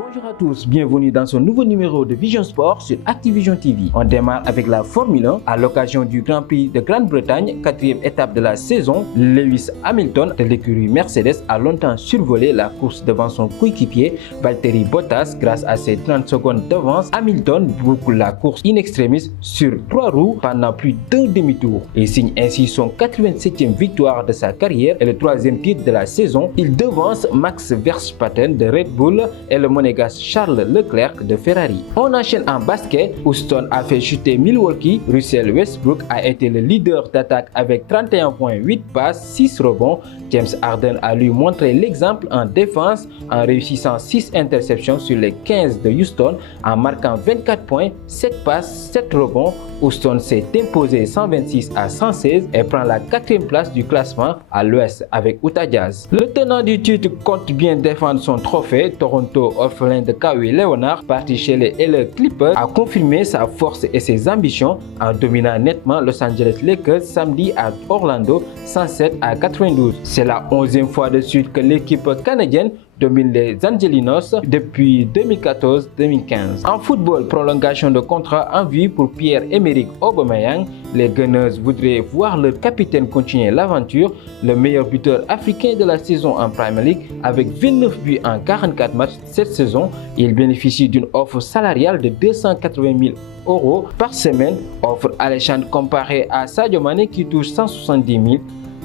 Bonjour à tous, bienvenue dans ce nouveau numéro de Vision Sport sur Activision TV. On démarre avec la Formule 1 à l'occasion du Grand Prix de Grande-Bretagne, 4e étape de la saison. Lewis Hamilton de l'écurie Mercedes a longtemps survolé la course devant son coéquipier Valtteri Bottas grâce à ses 30 secondes d'avance. Hamilton boucle la course in extremis sur 3 roues pendant plus d'un demi-tour et signe ainsi son 87e victoire de sa carrière et le 3e titre de la saison. Il devance Max Verstappen de Red Bull et le monégasque Charles Leclerc de Ferrari. On enchaîne en basket. Houston a fait chuter Milwaukee. Russell Westbrook a été le leader d'attaque avec 31 points, 8 passes, 6 rebonds. James Harden a lui montré l'exemple en défense en réussissant 6 interceptions sur les 15 de Houston en marquant 24 points, 7 passes, 7 rebonds. Houston s'est imposé 126 à 116 et prend la 4e place du classement à l'ouest avec Utah Jazz. Le tenant du titre compte bien défendre son trophée. Toronto, orphelin de Kawhi Leonard, parti chez les LA Clippers, a confirmé sa force et ses ambitions en dominant nettement Los Angeles Lakers samedi à Orlando 107 à 92. C'est la 11e fois de suite que l'équipe canadienne domine les Angelinos depuis 2014-2015. En football, prolongation de contrat en vue pour Pierre-Emerick Aubameyang. Les Gunners voudraient voir leur capitaine continuer l'aventure. Le meilleur buteur africain de la saison en Premier League avec 29 buts en 44 matchs cette saison. Il bénéficie d'une offre salariale de 280 000 € par semaine, offre alléchante comparée à Sadio Mané qui touche 170 000.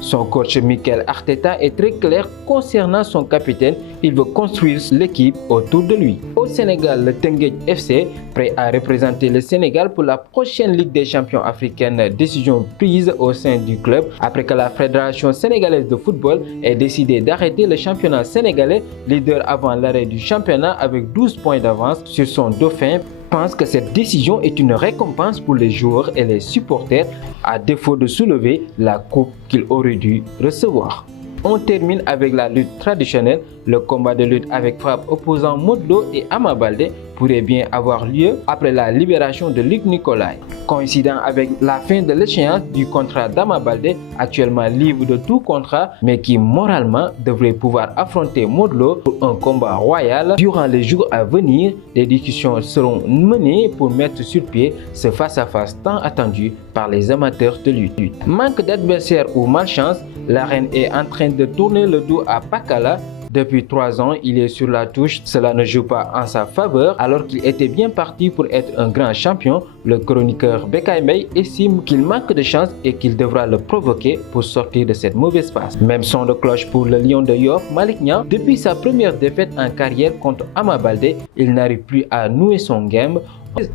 Son coach Mikel Arteta est très clair concernant son capitaine. Il veut construire l'équipe autour de lui. Au Sénégal, le Teungueth FC, prêt à représenter le Sénégal pour la prochaine Ligue des champions africaine, décision prise au sein du club après que la Fédération sénégalaise de football ait décidé d'arrêter le championnat sénégalais, leader avant l'arrêt du championnat avec 12 points d'avance sur son dauphin. Pense que cette décision est une récompense pour les joueurs et les supporters à défaut de soulever la coupe qu'ils auraient dû recevoir. On termine avec la lutte traditionnelle. Le combat de lutte avec frappe opposant Modou Lô et Ama Baldé pourrait bien avoir lieu après la libération de Luc Nicolaï. Coïncidant avec la fin de l'échéance du contrat d'Ama Baldé, actuellement libre de tout contrat, mais qui moralement devrait pouvoir affronter Modou Lô pour un combat royal. Durant les jours à venir, des discussions seront menées pour mettre sur pied ce face-à-face tant attendu par les amateurs de lutte. Manque d'adversaire ou malchance, l'arène est en train de tourner le dos à Pakala. Depuis 3 ans, il est sur la touche. Cela ne joue pas en sa faveur alors qu'il était bien parti pour être un grand champion. Le chroniqueur Bécaye Mbaye estime qu'il manque de chance et qu'il devra le provoquer pour sortir de cette mauvaise passe. Même son de cloche pour le Lion de Yoff, Malick Niang. Depuis sa première défaite en carrière contre Ama Baldé, il n'arrive plus à nouer son game.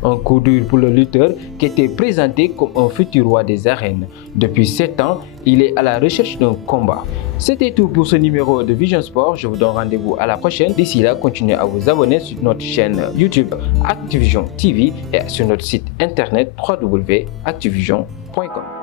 Un coup dur pour le lutteur qui était présenté comme un futur roi des arènes. Depuis 7 ans, il est à la recherche d'un combat. C'était tout pour ce numéro de Vision Sport. Je vous donne rendez-vous à la prochaine. D'ici là, continuez à vous abonner sur notre chaîne YouTube Activision TV et sur notre site internet www.activision.com.